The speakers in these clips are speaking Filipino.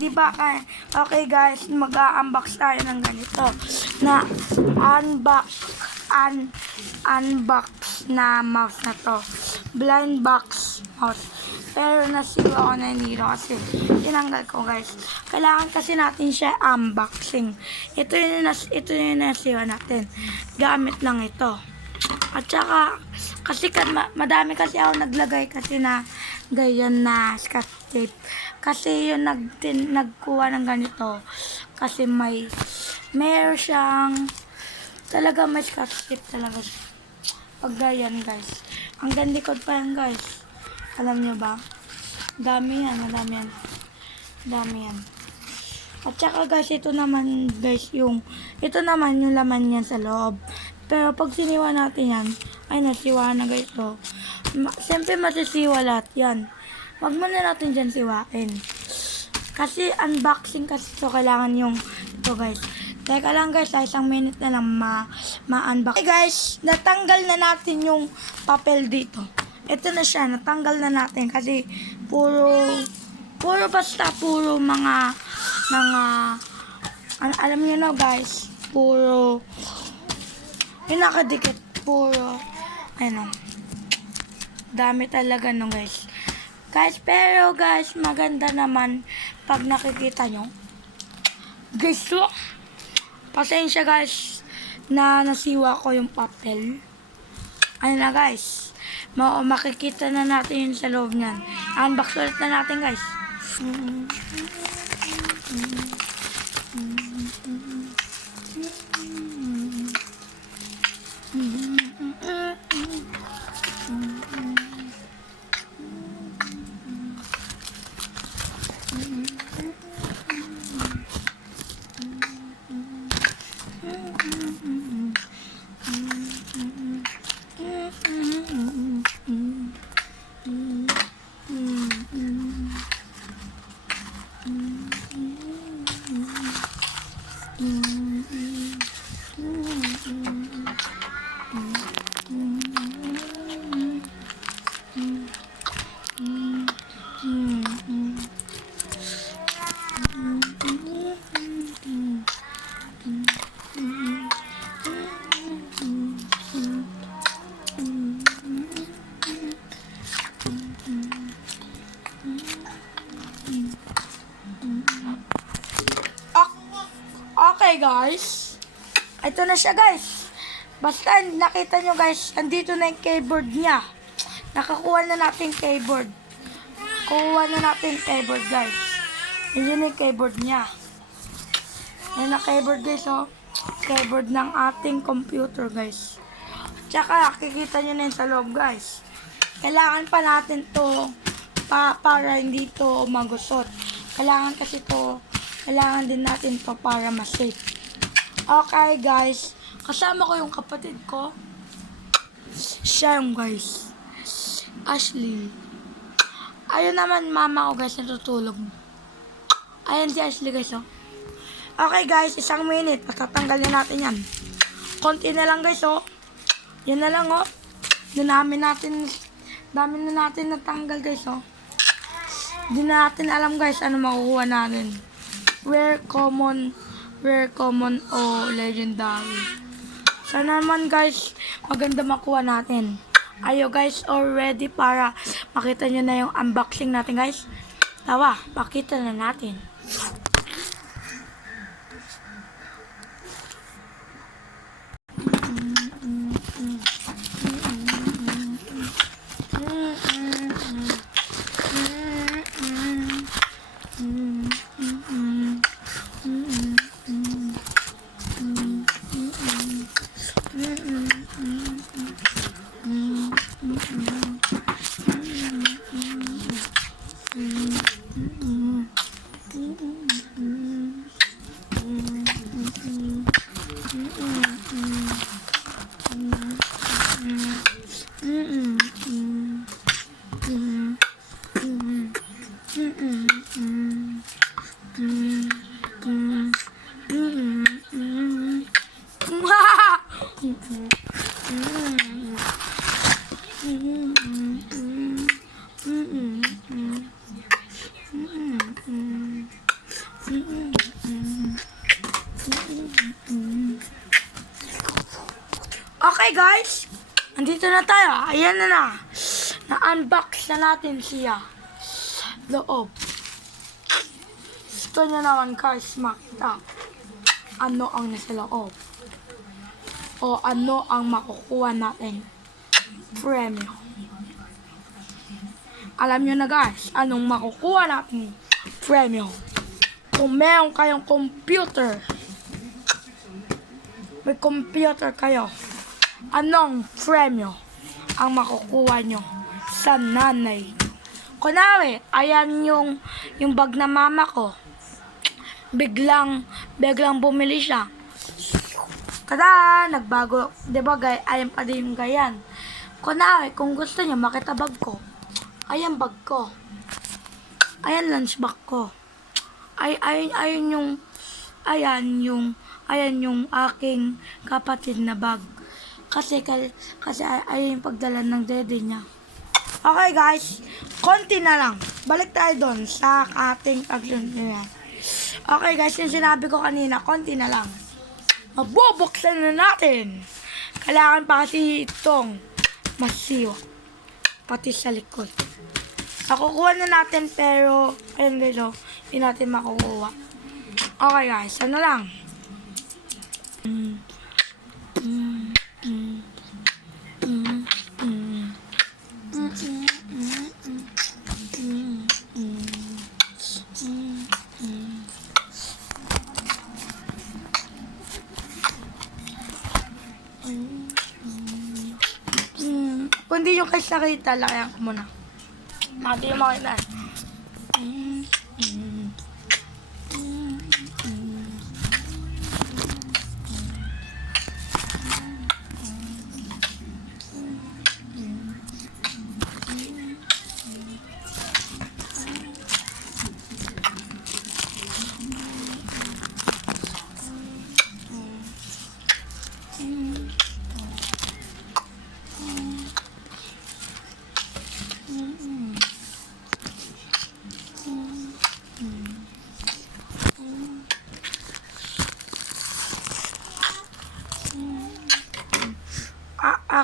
di ba? Okay guys, mag-unbox tayo ng ganito. Na unbox na mouse na to. Blind box mouse. Pero nasiwa ko na nilo kasi tinanggal ko guys. Kailangan kasi natin siya unboxing. Ito yung nasiwa natin. Gamit lang ito. At saka, kasi madami kasi ako naglagay kasi na ganyan na scotch tape. Kasi yung nagkuha ng ganito. Kasi meron siyang, talaga may scotch tape talaga siya. Pag ganyan guys. Ang gandikod pa yan guys. Alam nyo ba? Dami yan. At saka guys, ito naman yung laman yan sa loob. Pero pag siniwa natin yan, ay nasiwa na guys to. Siyempre masisiwa lahat yan. Wag mo na natin dyan siwain. Kasi unboxing kasi to, kailangan yung ito guys. Teka lang guys, isang minute na lang ma-unbox. Okay guys, natanggal na natin yung papel dito. Ito na siya, natanggal na natin kasi puro mga alam niyo na guys, puro yung nakadikit, dami talaga no guys. Pero guys, maganda naman pag nakikita nyo. Guys, so, pasensya guys na nasiwa ko yung papel. Ayun na guys. Makikita na natin yun sa loob niyan. Unbox ulit na natin guys. Okay guys, ito na siya guys. Basta nakita nyo guys, andito na yung keyboard niya. Nakakuha na natin keyboard. Kuha na natin keyboard guys. Yun yung keyboard niya. Yan na keyboard guys, oh. Keyboard ng ating computer guys. Tsaka kikita nyo na yun sa loob guys. Kailangan pa natin to para hindi to magusot. Kailangan din natin to para ma-safe. Okay guys, kasama ko yung kapatid ko. Siya yung guys, Ashley. Ayun naman mama ko guys, natutulog. Ayun si Ashley guys, oh. Okay guys, isang minute, patatanggal na natin yan. Konti na lang guys, oh. Yan na lang, oh. Dami na natin natanggal guys, oh. Di na natin alam guys ano makukuha natin. Rare, common, o legendary. Sana naman guys, maganda makuha natin. Ayo guys, all ready para makita nyo na yung unboxing natin guys. Tawa, pakita na natin. Okay guys, andito na tayo. Ayan na. Na-unbox na natin siya. Loob. Gusto nyo naman guys makita ano ang nasa loob. O ano ang makukuha natin. Premyo. Alam nyo na guys, anong makukuha natin. Premyo. Kung meron kayong computer, may computer kayo, anong premyo ang makukuha nyo sa nanay? Kunwari, ayan yung bag na mama ko. Biglang bumili siya. Kada, nagbago. Diba, ayan pa din yung gayan. Kunwari, kung gusto nyo makita bag ko, ayan bag ko. Ayan lunch bag ko. Ayan yung aking kapatid na bag. Kasi ay yung pagdala ng dede niya. Okay guys, konti na lang. Balik tayo doon sa ating pagsunod. Okay guys, yung sinabi ko kanina, konti na lang. Mabubuksan na natin. Kailangan pa kasi itong masiwa. Pati sa likod. Nakukuha na natin pero, ayun guys, hindi natin makukuha. Okay guys, ano lang. Kung di nyo kayo nakita, lakayan ko muna. Mati yung makita.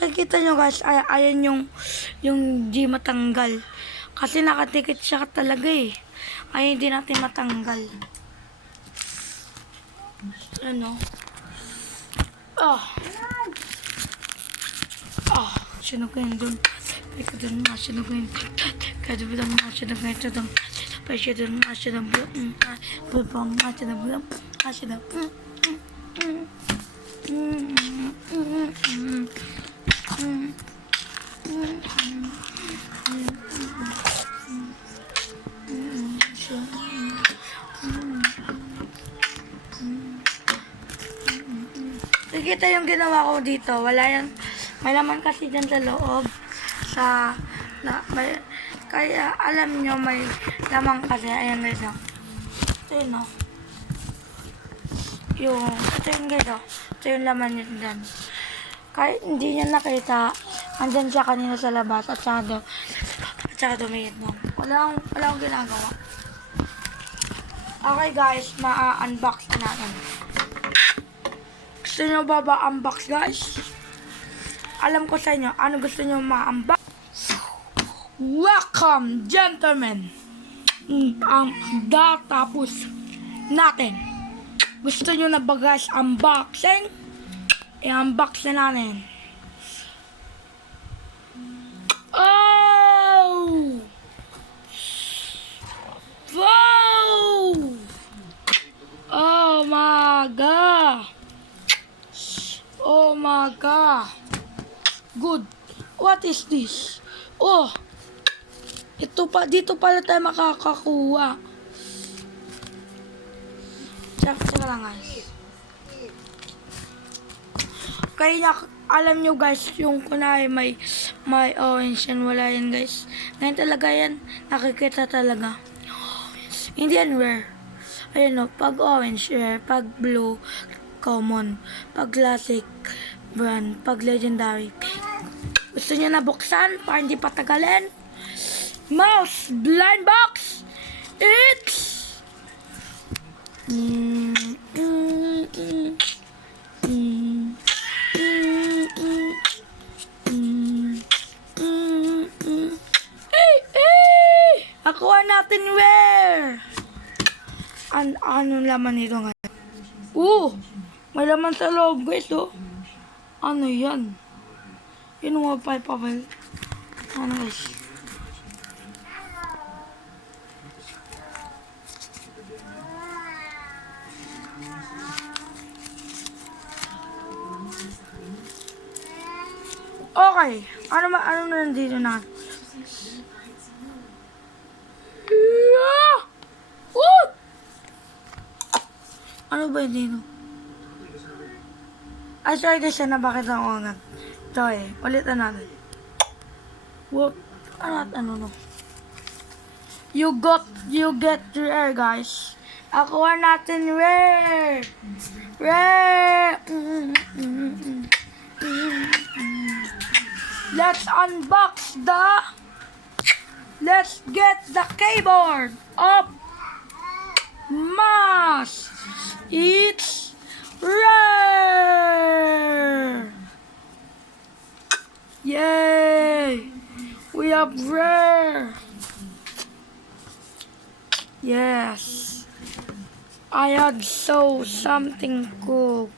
Kikita nyo guys, ayan yung di matanggal. Kasi nakatikit siya talaga eh. Ayan, hindi natin matanggal. Ano? Sinog ko yun dun. Ikaw dun nga, sinog ko yun. Kaya dun nga, sinog ko yun. Pwede dun nga, sinog ko yun. Bubang nga, sinog ko yun. Sinog ko yun. Nakikita yung ginawa ko dito. Wala yan. May laman kasi dyan sa loob. Kaya alam nyo may laman kasi. Ayan guys. Ito yun o. Ito yung guys o. Ito yung laman nyo dyan. Kahit hindi niya nakita, andyan siya kanina sa labas at saka dumihit mo. Wala akong ginagawa. Okay guys, ma-unbox na natin. Gusto nyo ba unbox guys? Alam ko sa inyo, ano gusto nyo ma-unbox? Welcome, gentlemen! Ang tapos natin. Gusto nyo na ba guys unboxing? I-unbox na natin. Oh! Wow! Oh my God! Oh my God! Good. What is this? Oh! Dito pala tayo makakakuha. Tsaka lang guys. Kaya alam nyo guys, yung kunwari may orange yan, wala yan guys. Ngayon talaga yan, nakikita talaga. Hindi yan rare. Ayun o, pag orange rare, pag blue, common. Pag classic, brand. Pag legendary. Gusto nyo na buksan para hindi patagalin? Mouse blind box! It's... natin rare. Ano laman nito ngayon? May laman sa loob guys, oh. Ano yan? Yun mga papel. Ano guys? Okay. Ano na nandito na? Ano ba yun dito? Ay, sorry guys, na bakit ako nga. Ito ulitan natin. What? Ano no? You get rare guys. Akuha natin rare. Rare. Let's get the keyboard of Mass. It's rare. Yay! We have rare. Yes. I had saw something cool.